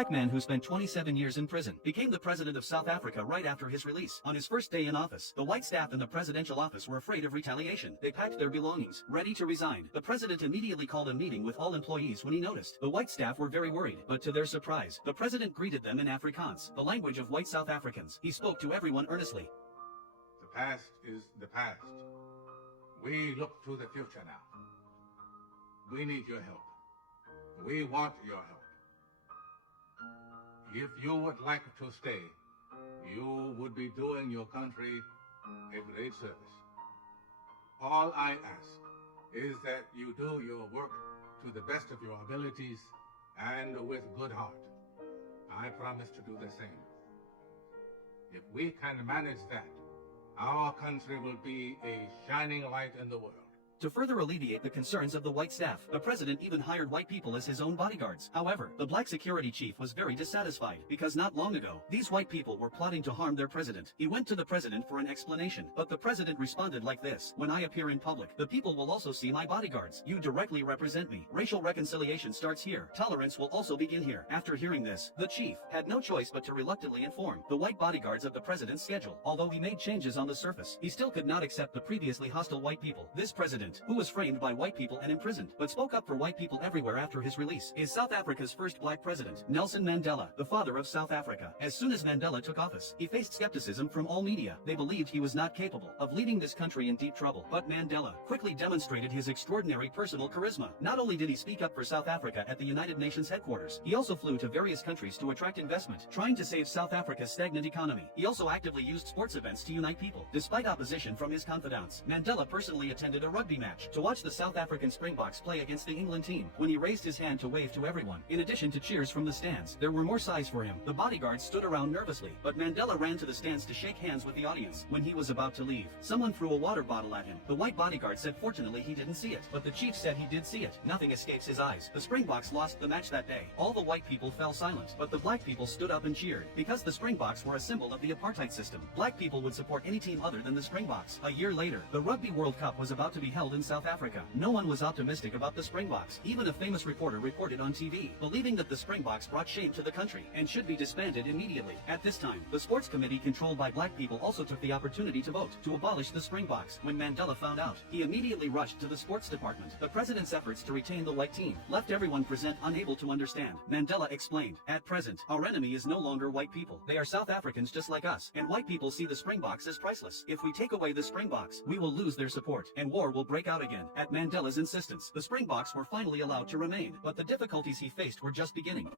Black man who spent 27 years in prison became the president of South Africa right after his release. On his first day in office, the white staff in the presidential office were afraid of retaliation. They packed their belongings, ready to resign. The president immediately called a meeting with all employees when he noticed. The white staff were very worried, but to their surprise, the president greeted them in Afrikaans, the language of white South Africans. He spoke to everyone earnestly. The past is the past. We look to the future now. We need your help. We want your help. If you would like to stay, you would be doing your country a great service. All I ask is that you do your work to the best of your abilities and with good heart. I promise to do the same. If we can manage that, our country will be a shining light in the world. To further alleviate the concerns of the white staff, the president even hired white people as his own bodyguards. However, the black security chief was very dissatisfied, because not long ago, these white people were plotting to harm their president. He went to the president for an explanation, but the president responded like this: "When I appear in public, the people will also see my bodyguards. You directly represent me. Racial reconciliation starts here. Tolerance will also begin here." After hearing this, the chief had no choice but to reluctantly inform the white bodyguards of the president's schedule. Although he made changes on the surface, he still could not accept the previously hostile white people. This president, who was framed by white people and imprisoned, but spoke up for white people everywhere after his release, is South Africa's first black president, Nelson Mandela, the father of South Africa. As soon as Mandela took office, he faced skepticism from all media. They believed he was not capable of leading this country in deep trouble. But Mandela quickly demonstrated his extraordinary personal charisma. Not only did he speak up for South Africa at the United Nations headquarters, he also flew to various countries to attract investment, trying to save South Africa's stagnant economy. He also actively used sports events to unite people. Despite opposition from his confidants, Mandela personally attended a rugby match to watch the South African Springboks play against the England team. When he raised his hand to wave to everyone, in addition to cheers from the stands, there were more sighs for him. The bodyguards stood around nervously, but Mandela ran to the stands to shake hands with the audience. When he was about to leave, someone threw a water bottle at him. The white bodyguard said fortunately he didn't see it, but the chief said he did see it. Nothing escapes his eyes. The Springboks lost the match that day. All the white people fell silent, but the black people stood up and cheered, because the Springboks were a symbol of the apartheid system. Black people would support any team other than the Springboks. A year later, the Rugby World Cup was about to be held in South Africa. No one was optimistic about the Springboks. Even a famous reporter reported on TV, believing that the Springboks brought shame to the country and should be disbanded immediately. At this time, the sports committee controlled by black people also took the opportunity to vote to abolish the Springboks. When Mandela found out, he immediately rushed to the sports department. The president's efforts to retain the white team left everyone present unable to understand. Mandela explained, "At present, our enemy is no longer white people. They are South Africans just like us, and white people see the Springboks as priceless. If we take away the Springboks, we will lose their support, and war will break out again." At Mandela's insistence, the Springboks were finally allowed to remain, but the difficulties he faced were just beginning.